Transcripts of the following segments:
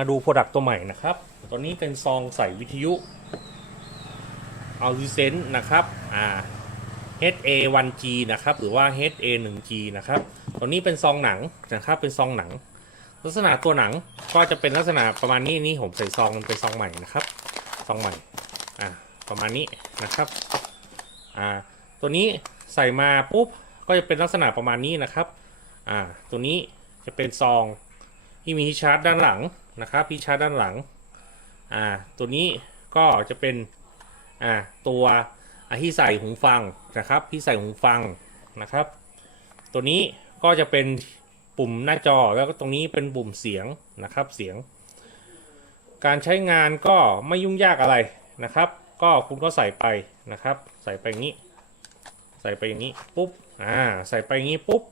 มาดูโปรดักต์ตัวใหม่นะครับ ตัวนี้เป็นซองใส่วิทยุ a u d i s e n นะครับ อ่า HA1G นะครับ หรือว่า HA1G นะครับ ตัวนี้เป็นซองหนังนะครับ เป็นซองหนัง ลักษณะตัวหนังก็จะเป็นลักษณะประมาณนี้นี่ผมใส่ซองมันเป็นซองใหม่นะครับ ซองใหม่ อ่า ประมาณนี้นะครับ อ่า ตัวนี้ใส่มาปุ๊บ ก็จะเป็นลักษณะประมาณนี้นะครับ อ่า ตัวนี้จะเป็นซองที่มีชาร์จด้านหลัง นะครับที่ชาร์ด้านหลังอ่าตัวนี้ก็จะเป็นอ่าตัวอที่ใส่หูฟังนะครับที่ใส่หูฟังนะครับ ตัวนี้ก็จะเป็นปุ่มหน้าจอแล้วก็ตรงนี้เป็นปุ่มเสียงนะครับเสียง การใช้งานก็ไม่ยุ่งยากอะไรนะครับ ก็คุณก็ใส่ไปนะครับ ใส่ไปอย่างนี้ ใส่ไปอย่างนี้ปุ๊บอ่าใส่ไปอย่างนี้ปุ๊บ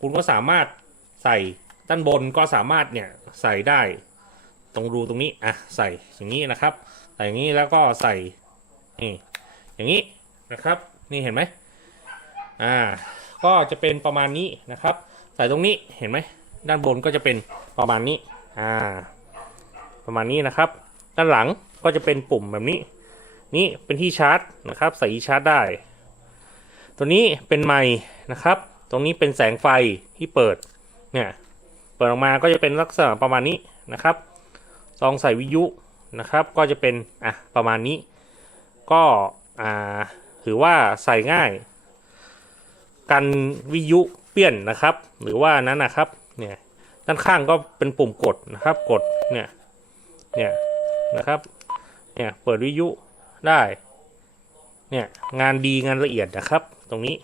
คุณก็สามารถใส่ ด้านบนก็สามารถเนี่ยใส่ได้ตรงรูตรงนี้อะใส่อย่างนี้นะครับใส่อย่างนี้แล้วก็ใส่นี่อย่างนี้นะครับนี่เห็นไหมอ่าก็จะเป็นประมาณนี้นะครับ ใส่ตรงนี้เห็นไหมด้านบนก็จะเป็นประมาณนี้อ่าประมาณนี้นะครับ ด้านหลังก็จะเป็นปุ่มแบบนี้ นี่เป็นที่ชาร์จนะครับ ใส่ชาร์จได้ ตัวนี้เป็นไม้นะครับ ตรงนี้เป็นแสงไฟที่เปิดเนี่ย เปิดออกมาก็จะเป็นลักษณะประมาณนี้นะครับ ซองใส่วิทยุนะครับ ก็จะเป็นอะประมาณนี้ ก็อ่าถือว่าใส่ง่าย กันวิทยุเปี้ยนนะครับ หรือว่านั้นนะครับเนี่ยด้านข้างก็เป็นปุ่มกดนะครับกดเนี่ยเนี่ยนะครับเนี่ยเปิดวิทยุได้เนี่ยงานดีงานละเอียดนะครับ ตรงนี้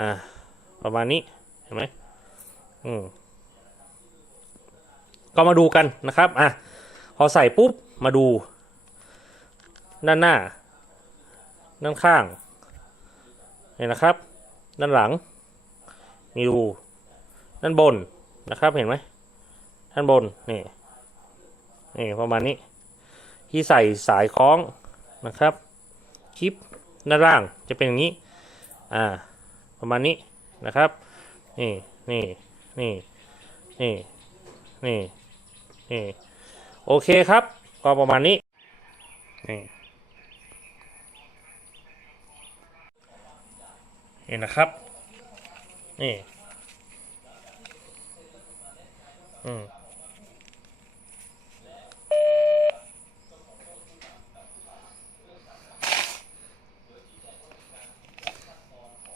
อ่าประมาณนี้เห็นไหมอืม ก็มาดูกันนะครับอะพอใส่ปุ๊บมาดู ด้านหน้า ด้านข้างเนี่ยนะครับ ด้านหลัง มีรูด้านบนนะครับเห็นไหมด้านบนนี่นี่ประมาณนี้ที่ใส่สายคล้องนะครับคลิปด้านล่างจะเป็นอย่างนี้อ่าประมาณนี้นะครับนี่นี่นี่นี่นี่ นี่โอเคครับ ก็ประมาณนี้นี่เห็นนะครับ นี่อืม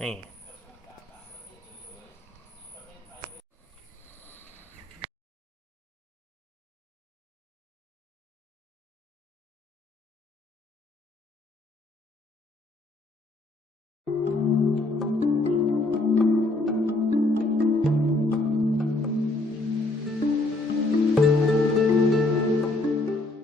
นี่